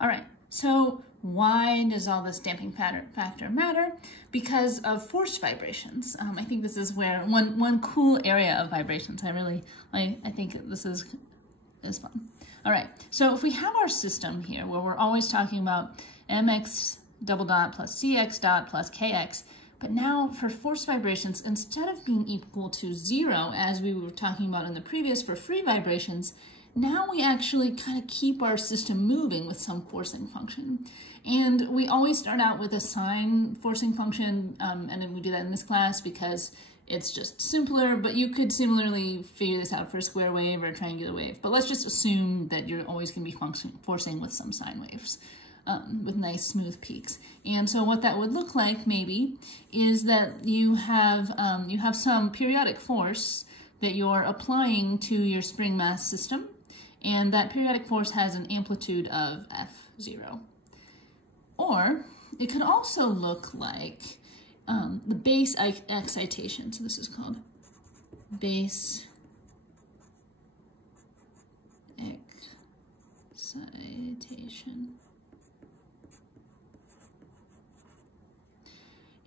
All right, so why does all this damping factor matter? Because of forced vibrations. I think this is where one cool area of vibrations. I think this is fun. All right, so if we have our system here where we're always talking about mx double dot plus cx dot plus kx, but now for forced vibrations, instead of being equal to 0, as we were talking about in the previous for free vibrations, now we actually kind of keep our system moving with some forcing function. And we always start out with a sine forcing function, and then we do that in this class because it's just simpler, but you could similarly figure this out for a square wave or a triangular wave. But let's just assume that you're always going to be forcing with some sine waves. With nice smooth peaks. And so what that would look like maybe is that you have some periodic force that you're applying to your spring mass system, and that periodic force has an amplitude of F0. Or it could also look like the base excitation. So this is called base excitation.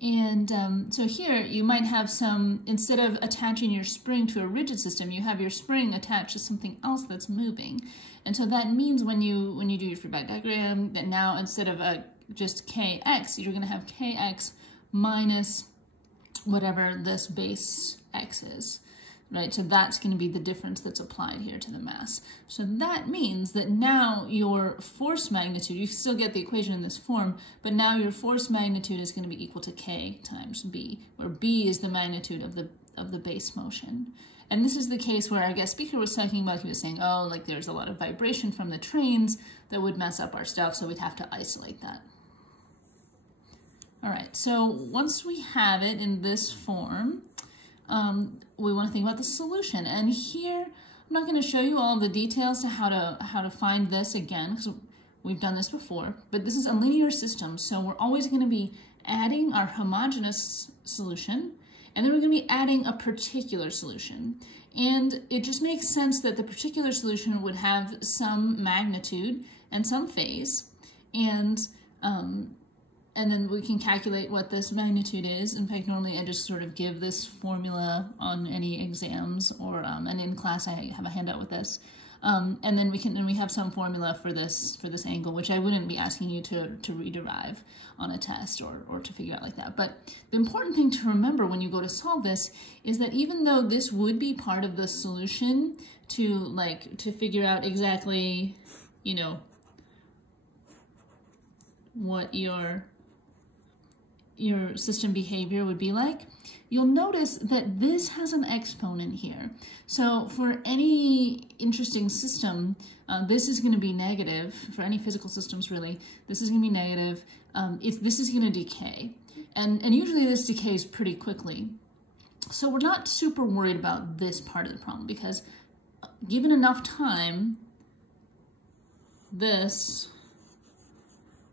And so here you might have some, instead of attaching your spring to a rigid system, you have your spring attached to something else that's moving. And so that means when you do your free body diagram, that now instead of just kx, you're going to have kx minus whatever this base x is. Right, so that's going to be the difference that's applied here to the mass. So that means that now your force magnitude, you still get the equation in this form, but now your force magnitude is going to be equal to k times b, where b is the magnitude of the base motion. And this is the case where our guest speaker was talking about, he was saying, oh, like there's a lot of vibration from the trains that would mess up our stuff, so we'd have to isolate that. All right, so once we have it in this form, we want to think about the solution. And here, I'm not going to show you all the details to how to find this again, because we've done this before, but this is a linear system, so we're always going to be adding our homogeneous solution, and then we're going to be adding a particular solution. And it just makes sense that the particular solution would have some magnitude and some phase, and then we can calculate what this magnitude is. In fact, normally I just sort of give this formula on any exams, or and in class I have a handout with this. And then we have some formula for this angle, which I wouldn't be asking you to rederive on a test or to figure out like that. But the important thing to remember when you go to solve this is that even though this would be part of the solution to figure out exactly, you know, what your system behavior would be like, you'll notice that this has an exponent here. So for any interesting system, this is going to be negative. For any physical systems, really, this is going to be negative. This is going to decay. And usually this decays pretty quickly. So we're not super worried about this part of the problem, because given enough time, this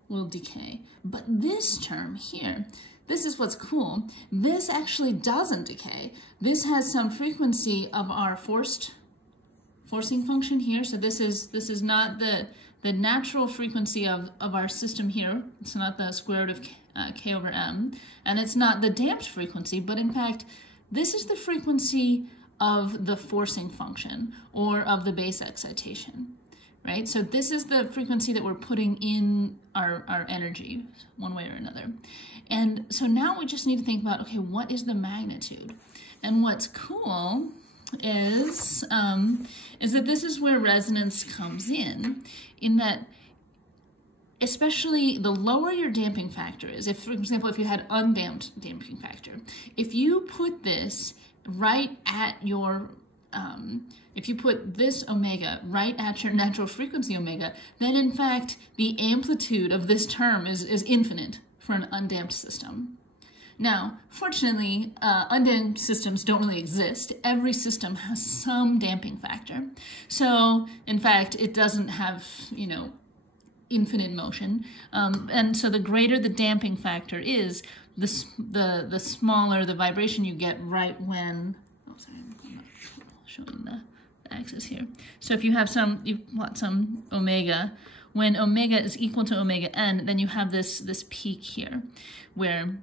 will decay. But this term here, this is what's cool. This actually doesn't decay. This has some frequency of our forcing function here. So this is not the natural frequency of our system here. It's not the square root of k over m, and it's not the damped frequency, but in fact, this is the frequency of the forcing function, or of the base excitation. Right? So this is the frequency that we're putting in our energy one way or another. And so now we just need to think about, okay, what is the magnitude? And what's cool is that this is where resonance comes in that especially the lower your damping factor is, if, for example, if you had undamped damping factor, if you put this right at your if you put this omega right at your natural frequency omega, then in fact the amplitude of this term is infinite for an undamped system. Now, fortunately, undamped systems don't really exist. Every system has some damping factor. So, in fact, it doesn't have, you know, infinite motion. And so the greater the damping factor is, the smaller the vibration you get right when, oh, sorry, I'm not showing the axis here. So if you have some omega when omega is equal to omega n, then you have this peak here, where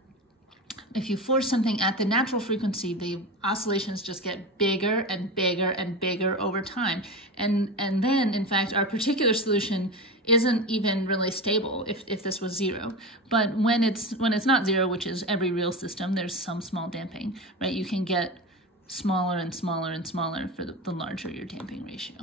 if you force something at the natural frequency, the oscillations just get bigger and bigger and bigger over time. And then, in fact, our particular solution isn't even really stable if this was zero. But when it's not zero, which is every real system, there's some small damping, right? You can get smaller and smaller and smaller for the larger your damping ratio.